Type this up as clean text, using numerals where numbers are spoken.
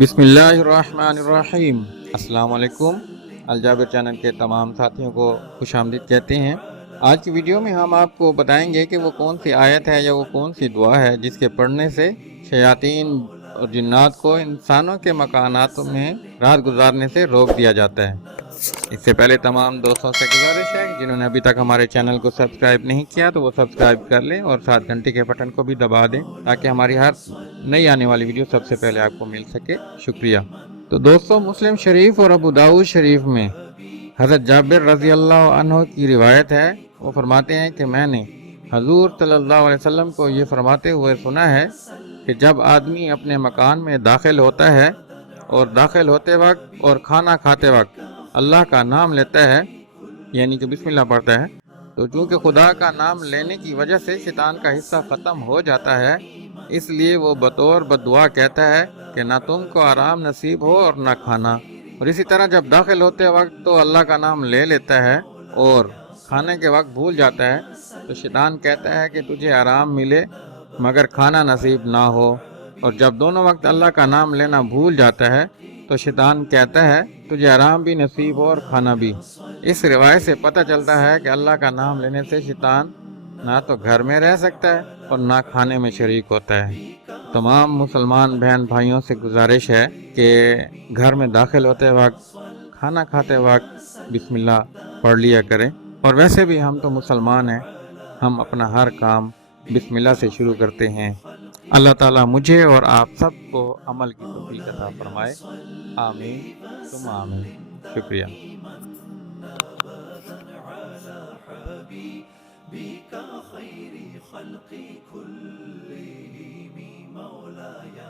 بسم اللہ الرحمن الرحیم۔ السلام علیکم۔ الجابر چینل کے تمام ساتھیوں کو خوش آمدید کہتے ہیں۔ آج کی ویڈیو میں ہم آپ کو بتائیں گے کہ وہ کون سی آیت ہے یا وہ کون سی دعا ہے جس کے پڑھنے سے شیاطین اور جنات کو انسانوں کے مکانات میں رات گزارنے سے روک دیا جاتا ہے۔ اس سے پہلے تمام دوستوں سے گزارش ہے کہ جنہوں نے ابھی تک ہمارے چینل کو سبسکرائب نہیں کیا تو وہ سبسکرائب کر لیں اور ساتھ گھنٹی کے بٹن کو بھی دبا دیں تاکہ ہماری ہر نئی آنے والی ویڈیو سب سے پہلے آپ کو مل سکے۔ شکریہ۔ تو دوستوں، مسلم شریف اور ابو داؤد شریف میں حضرت جابر رضی اللہ عنہ کی روایت ہے۔ وہ فرماتے ہیں کہ میں نے حضور صلی اللہ علیہ وسلم کو یہ فرماتے ہوئے سنا ہے کہ جب آدمی اپنے مکان میں داخل ہوتا ہے اور داخل ہوتے وقت اور کھانا کھاتے وقت اللہ کا نام لیتا ہے، یعنی کہ بسم اللہ پڑھتا ہے، تو چونکہ خدا کا نام لینے کی وجہ سے شیطان کا حصہ ختم ہو جاتا ہے، اس لیے وہ بطور بددعا کہتا ہے کہ نہ تم کو آرام نصیب ہو اور نہ کھانا۔ اور اسی طرح جب داخل ہوتے وقت تو اللہ کا نام لے لیتا ہے اور کھانے کے وقت بھول جاتا ہے، تو شیطان کہتا ہے کہ تجھے آرام ملے مگر کھانا نصیب نہ ہو۔ اور جب دونوں وقت اللہ کا نام لینا بھول جاتا ہے تو شیطان کہتا ہے تجھے آرام بھی نصیب ہو اور کھانا بھی۔ اس روایت سے پتہ چلتا ہے کہ اللہ کا نام لینے سے شیطان نہ تو گھر میں رہ سکتا ہے اور نہ کھانے میں شریک ہوتا ہے۔ تمام مسلمان بہن بھائیوں سے گزارش ہے کہ گھر میں داخل ہوتے وقت، کھانا کھاتے وقت بسم اللہ پڑھ لیا کریں۔ اور ویسے بھی ہم تو مسلمان ہیں، ہم اپنا ہر کام بسم اللہ سے شروع کرتے ہیں۔ اللہ تعالیٰ مجھے اور آپ سب کو عمل کی توفیق عطا فرمائے۔ آمین ثم آمین۔ شکریہ۔ بك خير خلق كلهم مولاي